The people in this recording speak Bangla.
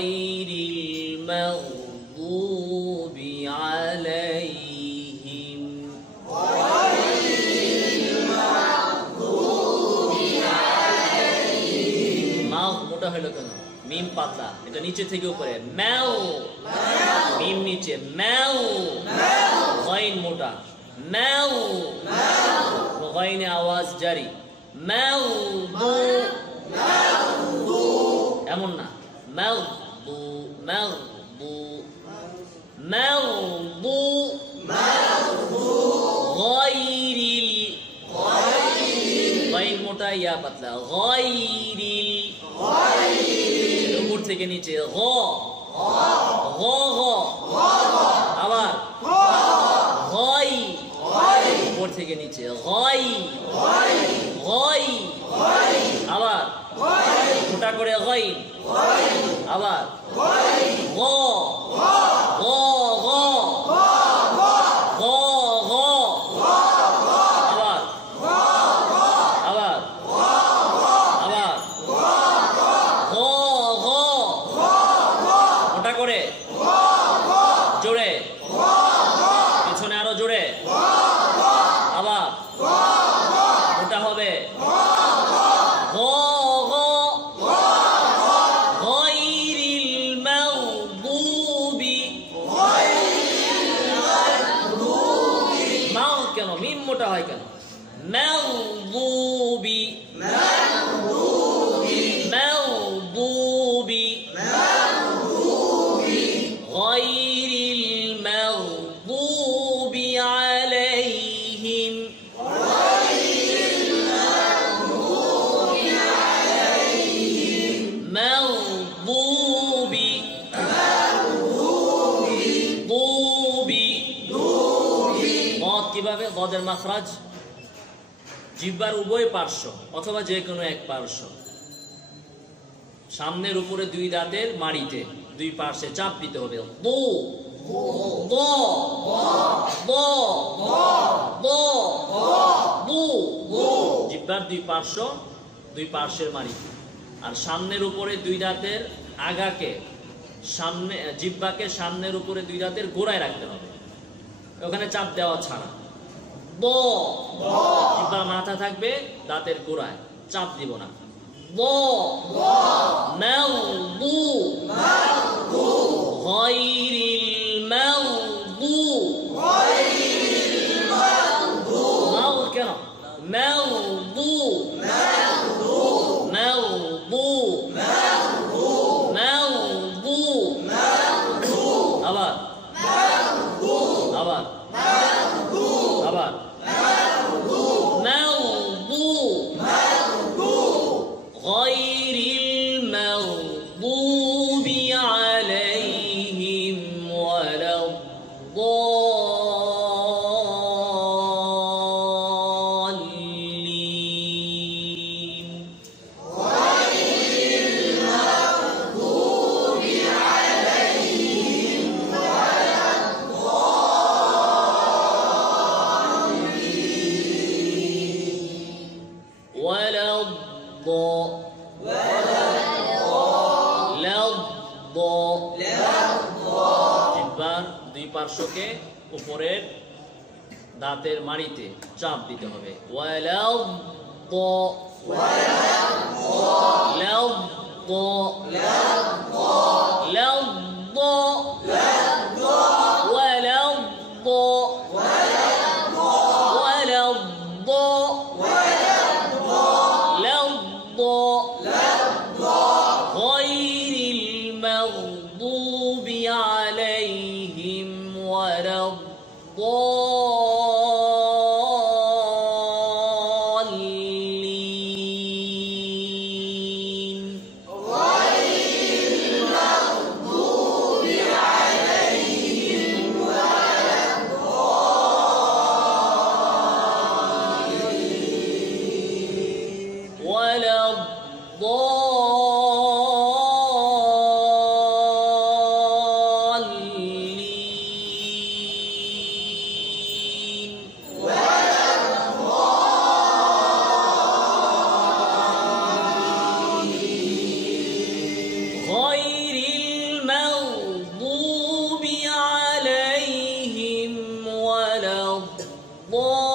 গায়রিল মাগদুবি আলাইহিম মাও মোটা হলো কেন মিম পাতলা এটা নিচে থেকে উপরে মাও মিম নিচে মাও গাইন মোটা মাও গাইনে আওয়াজ জারি মাও এমন না মাগদু মাগদু মাগদু গায়রিল গাইন মোটা ইয়া পাতলা গায়রিল উপর থেকে নিচে গ গ গ আবার গাই উপর থেকে নিচে গাই গাই আবার মোটা করে গাই আবার গ গ গ গ গ আবার আবার আবার গ গ মোটা করে জোরে পিছনে আরো জোরে আবার মোটা হবে গ গ গায়রিল মাগদুবি মাও কেন মিম মোটা হয় কেন মাগদুবি মাগদুবি গায়রিল মাগদুবি আলাইহিম মাগদুবি মদ কিভাবে গদের মাখরাজ জিহ্বার উভয় পার্শ্ব অথবা যে কোনো এক পার্শ্ব সামনের উপরে দুই দাঁতের মাড়িতে দুই পার্শ্বে চাপ দিতে হবে দো দো দো দো দো জিহ্বার দুই পার্শ্বের মাড়িতে আর সামনের উপরে দুই দাঁতের আগাকে সামনে জিহ্বাকে সামনের উপরে দুই দাঁতের গোড়ায় রাখতে হবে ওখানে চাপ দেওয়া ছাড়া ব জিহ্বার মাথা থাকবে দাঁতের গোড়ায় চাপ দিব না ব মাগদু গায়রিল মাগদু মাও কেন মাগদু আবার আবার আবার গায়রিল মাগদুবি আলাইহিম ওয়ালাদ-দাল্লিন জিহ্বার দুই পার্শ্বকে উপরের দাঁতের মাড়িতে চাপ দিতে হবে غير المغضوب عليهم ولا الضالين ولا الضالين المغضوب عليهم ولا الضالين